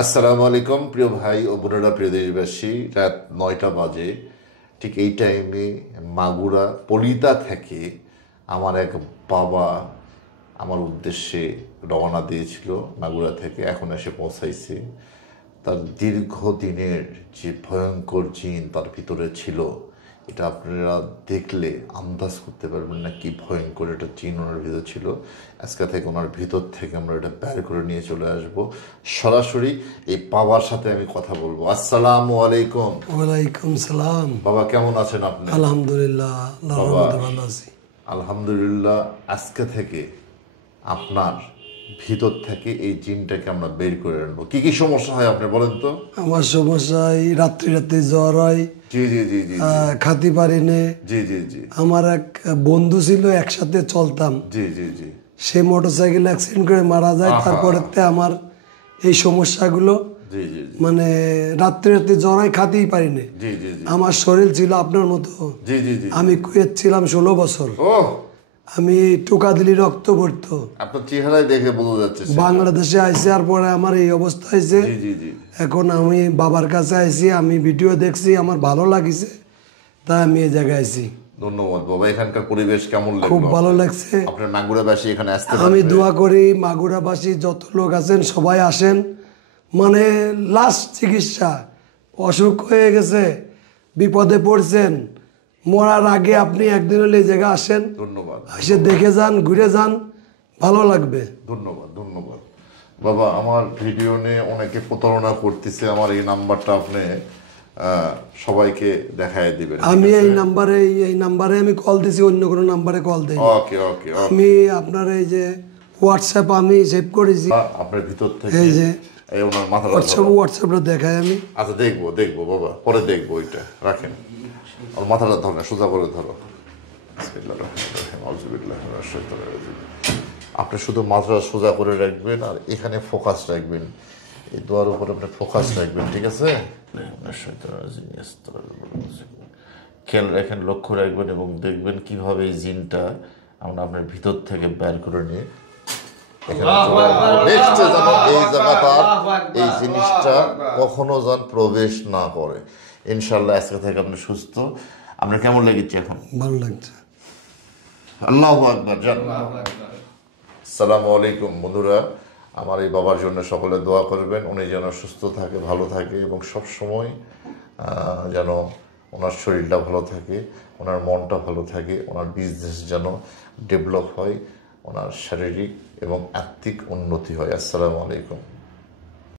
আসসালামু আলাইকুম প্রিয় ভাই ও বোনেরা, প্রিয় দেশবাসী। রাত 9টা বাজে। ঠিক এই টাইমে মাগুরা পলিতা থেকে আমার এক বাবা আমার উদ্দেশ্যে রওনা দিয়েছিল মাগুরা থেকে, এখন এসে পৌঁছাইছে। তার দীর্ঘদিনের যে ভয়ঙ্কর জিন তার ভিতরে ছিল, এটা আপনারা দেখলে আন্দাজ করতে পারবেন না কি ভয়ঙ্কর একটা জিন ওনার ভিতর ছিল। আজকে থেকে ওনার ভিতর থেকে আমরা এটা বের করে নিয়ে চলে আসব। সরাসরি এই বাবার সাথে আমি কথা বলবো। আসসালামু আলাইকুম। ওয়ালাইকুম সালাম। বাবা কেমন আছেন আপনি? আলহামদুলিল্লাহ, আল্লাহর রহমতে ভালো আছি। আলহামদুলিল্লাহ। আজকে থেকে আপনার ভিতর থেকে এই জিনটাকে আমরা বের করে আনবো। কি কি সমস্যা হয় আপনি বলেন তো? আমার সমস্যা এই রাত্রি জ্বর হয়, জি জি জি জি খাতি পারি নে। জি জি জি আমার এক বন্ধু ছিল, একসাথে চলতাম। জি জি জি সে মোটরসাইকেল অ্যাক্সিডেন্ট করে মারা যায়। তারপরে আমার এই সমস্যাগুলো, জি জি মানে রাত্রি জ্বর হয়, খাতেই পারি না। জি জি জি আমার শরীর ছিল আপনার মতো। জি জি জি আমি কুয়েত ছিলাম 16 বছর। ও, আমি টোকা দিলি রক্ত পড়তো। আপনার চেহারায় দেখে বোঝা যাচ্ছে। বাংলাদেশে আইসি, আর পরে আমার এই অবস্থা হয়েছে। জি জি জি এখন আমি বাবার কাছে আইছি, আমি ভিডিও দেখছি, আমার ভালো লাগিছে, তাই আমি এই জায়গায় আইছি। ধন্যবাদ বাবা। এখানকার পরিবেশ কেমন লাগলো? খুব ভালো লাগছে। আপনার মাগুরাবাসী এখানে আসতে আমি পারবে? দোয়া করি মাগুরাবাসী যত লোক আছেন সবাই আসেন। মানে লাস্ট চিকিৎসা, অসুখ হয়ে গেছে, বিপদে পড়ছেন, মরার আগে আপনি একদিন হলে এই জায়গায় আসেন। ধন্যবাদ। এসে দেখে যান, ঘুরে যান, ভালো লাগবে। ধন্যবাদ ধন্যবাদ বাবা। আমার ভিডিও নিয়ে অনেকে প্রতারণা করতেছে। আমার এই নাম্বারটা আপনি সবাইকে দেখায় দিবেন। আমি এই নাম্বারে আমি কল দিছি, অন্য কোনো নাম্বারে কল দেই। ওকে ওকে। আমি আপনার এই যে হোয়াটসঅ্যাপ আমি সেভ করেছি, আপনার ভিতর থেকে এই যে এই ওনার মাথা হোয়াটসঅ্যাপটা দেখাই আমি। আচ্ছা দেখবো বাবা, পরে দেখবো। ওইটা রাখেন, ওর মাথাটা ধরো না, সোজা করে ধরো। আপনি শুধু মাথাটা সোজা করে রাখবেন আর এখানে ফোকাস রাখবেন, এই দোয়ার উপর আপনি ফোকাস রাখবেন, ঠিক আছে? খেয়াল রাখেন, লক্ষ্য রাখবেন এবং দেখবেন কিভাবে এই জিনটা আমরা আপনার ভিতর থেকে বের করে নিয়ে এই জায়গাটা এই জিনিসটা কখনো যেন প্রবেশ না করে। ইনশাল্লাহ আজকে থেকে আপনি সুস্থ। আপনার কেমন লেগেছে এখন? ভালো লাগছে। আল্লাহু আকবার। আসসালামু আলাইকুম বন্ধুরা। আমার এই বাবার জন্য সকলে দোয়া করবেন, উনি যেন সুস্থ থাকে, ভালো থাকে এবং সব সময় যেন ওনার শরীরটা ভালো থাকে, ওনার মনটা ভালো থাকে, ওনার বিজনেস যেন ডেভেলপ হয়, ওনার শারীরিক এবং আত্মিক উন্নতি হয়। আসসালামু আলাইকুম।